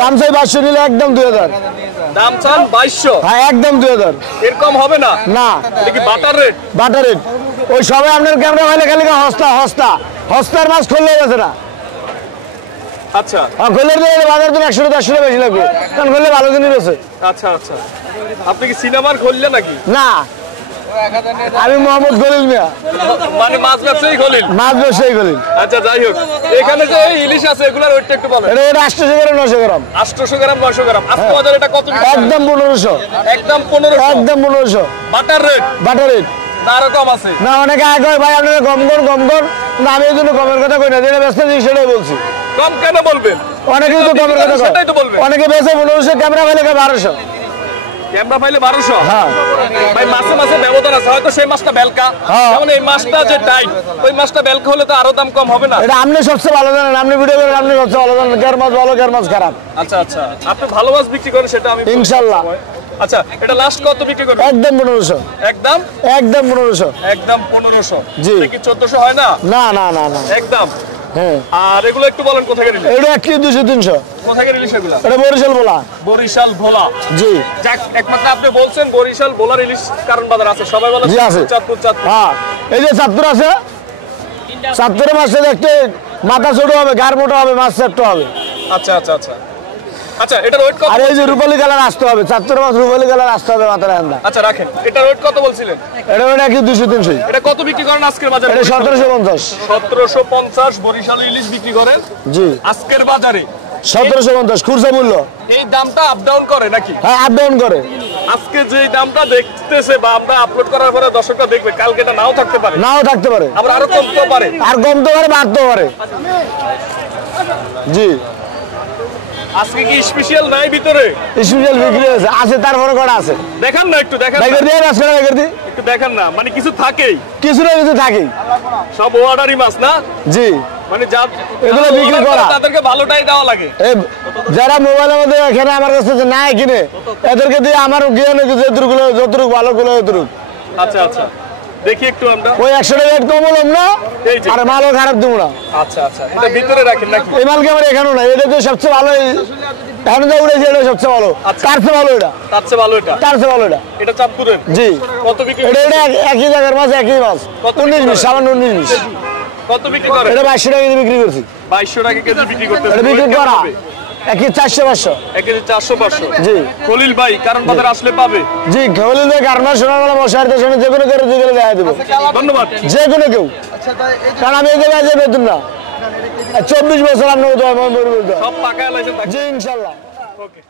দাম চাই 500 নিলে একদম 2000। দাম চান 2200? হ্যাঁ একদম 2000। এরকম হবে না? না। এটা কি বাটার রেট? Butter rate. ওই সবাই আপনার ক্যামেরা ভাইলে খালি হস্তার মাছ খুললে গেছে না। আচ্ছা। খুললে দিয়ে বাজার তো 100 150 বেশি লাগবে, কারণ খুললে ভালো জিনিস আছে। আচ্ছা আচ্ছা। আপনি কি সিনেমার খুললে নাকি? না, আমি মোহাম্মদ খলিল মিয়া, মানে মাছ ব্যবসায়ী খলিল। মাছ ব্যবসায়ী খলিল। আচ্ছা যাই হোক, এখানে যে ইলিশ আছে এগুলোর ওয়েটটা একটু বলেন। এটা 800 গ্রাম 900 গ্রাম। 800 গ্রাম 900 গ্রাম। আজকে বাজারে এটা কত? একদম 1500। একদম 1500? একদম 1500 বাটার রেট? Butter rate. আরো কম আছে না? অনেকে আগে ভাই আপনারা কম কর, না আমি এই জন্য কমের কথা কই না, যেটা ব্যস্ত সেটাই বলছি। কম কেন বলবেন? অনেকেই তো কমের কথা কয়, সেটাই তো বলবেন। অনেকে বেশি 1500, ক্যামেরা ভাইলে 1200। ক্যামেরা ফাইলে 1200? হ্যাঁ ভাই মাছে মাছে ব্যবধান আছে, হয়তো সেই মাছটা বেলকা, যেমন এই মাছটা যে টাইট, ওই মাছটা বেলকা হলে তো আরো দাম কম হবে না? এটা আপনি সবচেয়ে ভালো জানেন, আপনি ভিডিও করেন, আপনি সবচেয়ে ভালো জানেন কার মাছ ভালো কার মাছ খারাপ। আচ্ছা আচ্ছা, আপনি ভালো মাছ বিক্রি করেন সেটা আমি ইনশাআল্লাহ। আচ্ছা, এটা লাস্ট কত বিক্রি করবেন? একদম 1500। একদম 1500। একদম 1500। জি। এটা কি 1400 হয় না? না না না না একদম। হ্যাঁ। আর এগুলো একটু বলেন কোথায় গেলে? এটা 1 কেজি 200 300। কোথায় গেলে এগুলো? এটা বরিশাল বলা। বরিশাল ভোলা। জি। যাক, একমাত্র আপনি বলছেন বরিশাল ভোলার ইলিশ কারণ বাজার আছে, সবাই বলে জি আছে। চাঁদপুর। হ্যাঁ, এই যে চাঁদপুর আছে, চাঁদপুরের মাছটা দেখতে মাথা ছোট হবে, গার মোটা হবে, মাছ ছোট হবে। আচ্ছা আচ্ছা আচ্ছা আচ্ছা, এটার ওয়েট কত? আর এই যে রূপালী কালার আসতে হবে, চাঁদপুরের মাছ রূপালী কালার আসতে হবে মাথার আন্দা। আচ্ছা রাখেন, এটার ওয়েট কত বলছিলেন? এটা 1 কেজি 200 300। এটা কত বিক্রি করেন আজকের বাজারে? এটা 1750। 1750 বরিশাল ইলিশ বিক্রি করেন জি আজকের বাজারে। 1750 খুচরা মূল্য। এই দামটা আপ ডাউন করে নাকি? হ্যাঁ আপ ডাউন করে। আজকে যে দামটা দেখতেছে বা আমরা আপলোড করার পরে দর্শকরা দেখবে, কালকে এটা নাও থাকতে পারে, নাও থাকতে পারে, আবার আরো কমতেও পারে। আর কমতে পারে, বাড়তেও পারে। জি। আজকে কি স্পেশাল নাই ভিতরে? স্পেশাল বিক্রি আছে, তারপরে কটা আছে দেখান না একটু, দেখান বাইকের দিয়ে মাছ করা, বাইকের দিয়ে একটু দেখান না, মানে কিছু থাকেই, কিছু না কিছু থাকেই, সব অর্ডারি মাছ না? জি। মানে যা এগুলো বিক্রি করা, তাদেরকে ভালোটাই দেওয়া লাগে। যারা মোবাইলের মধ্যে এখানে আমার কাছে নাই কিনে, এদেরকে দিয়ে আমার জ্ঞান যতটুকু ভালো গুলো এতটুকু। আচ্ছা আচ্ছা, দেখি একটু আমরা ওই 100 টাকা রেট কম হলাম না, আর মালও খারাপ দিব না। আচ্ছা আচ্ছা, এটা ভিতরে রাখেন নাকি? এই মালকে আমার এখানেও না, এটা তো সবচেয়ে ভালো, এখন যা উড়েছে এটা সবচেয়ে ভালো। তার চেয়ে ভালো এটা, তার চেয়ে ভালো এটা, তার চেয়ে ভালো এটা। এটা চাঁদপুরের। জি। কত বিক্রি? এটা একই জায়গার মাছ, একই মাছ। 19-20, সামান্য 19-20। কত বিক্রি করে? এটা 2200 টাকা কেজি বিক্রি করছি। 2200 টাকা কেজি বিক্রি করতে? এটা বিক্রি করা 1 কেজি 400-500। 1 কেজি 400-500। জি। খলিল ভাই কারণ বাজার আসলে পাবে। জি, খলিল ভাই কারণ সোনাগলা মশারিতে শুনে যে কোনো কেউ যেগুলো দেখা দেবো, ধন্যবাদ। যে কোনো কেউ, কারণ আমি এই জায়গায় যে নতুন না, 24 বছর আপনার সব পাকা লাইসেন্স। জি ইনশাল্লাহ। ওকে।